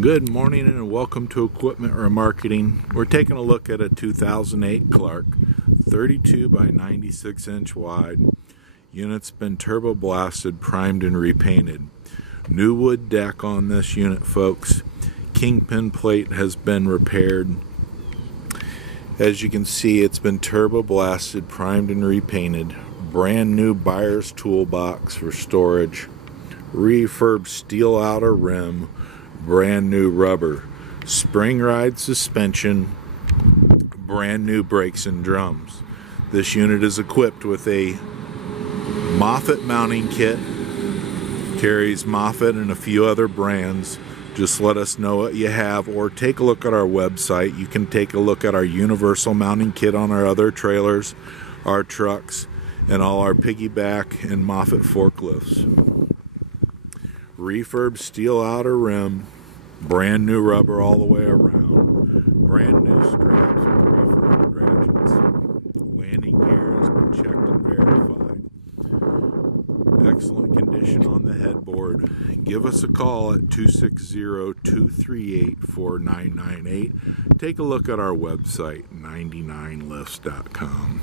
Good morning and welcome to Equipment Remarketing. We're taking a look at a 2008 Clark 32 by 96 inch wide. Unit's been turbo blasted, primed and repainted. New wood deck on this unit, folks. Kingpin plate has been repaired. As you can see, it's been turbo blasted, primed and repainted. Brand new buyer's toolbox for storage. Refurb steel outer rim. Brand new rubber, spring ride suspension, brand new brakes and drums. This unit is equipped with a Moffett mounting kit, carries Moffett and a few other brands. Just let us know what you have, or take a look at our website. You can take a look at our universal mounting kit on our other trailers, our trucks, and all our piggyback and Moffett forklifts. Refurb steel outer rim, brand new rubber all the way around, brand new straps with refurb ratchets. Landing gear has been checked and verified. Excellent condition on the headboard. Give us a call at 260-238-4998. Take a look at our website, 99lifts.com.